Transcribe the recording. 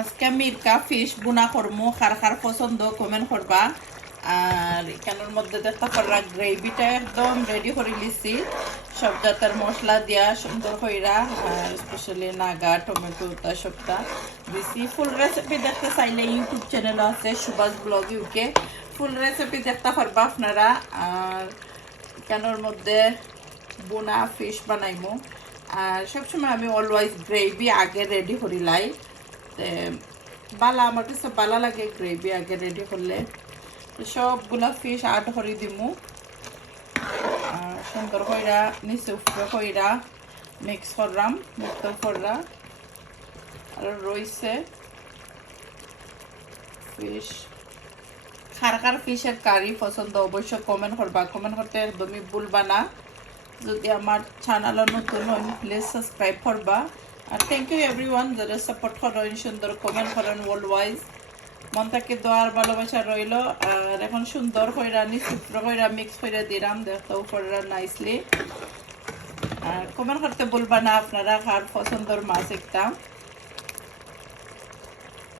আজকে আমি ইরকা ফিশ বুনা করবো, খার খার পছন্দ কমেন্ট করবা। আর এখানের মধ্যে দেখতে পারা গ্রেভিটা একদম রেডি করে লিছি, সব জাতের মশলা দিয়া সুন্দর কইরা, আর স্পেশালি নাগা টমেটো তা সবটা দিছি। ফুল রেসিপি দেখতে চাইলে ইউটিউব চ্যানেল আছে Subhash blog UK, full recipe দেখতে পারবা আপনারা। আর এখানের মধ্যে বুনা ফিশ বানাইমু। আর সবসময় আমি অলওয়াইজ গ্রেভি আগে রেডি করি লাই, বালা আমার কাছে বালা লাগে গ্রেভি আগে রেডি করলে। সবগুলা ফিশ আড করে দিমু, সুন্দর কইরা নিচে উপরে কইরা মিক্স করলাম, মিক্স করা। আর রয়েছে ফিশ, কার কার ফিশের কারি পছন্দ অবশ্য কমেন্ট করবা, কমেন্ট করতে একদমই ভুলবা না। যদি আমার চ্যানেল নতুন হন প্লিজ সাবস্ক্রাইব করবা। আর থ্যাংক ইউ এভরিওয়ান যারা সাপোর্ট করেন, সুন্দর কমেন্ট করেন ওয়ার্ল্ড ওয়াইজ, মন থেকে দোয়ার ভালোবাসা রইল। আর এখন সুন্দর কইরা নিচুপ্র কইরা মিক্স করে দিলাম, দেখতেও কইরা নাইসলি। আর কমেন্ট করতে বলবা না আপনারা কার পছন্দর মাছ একটা।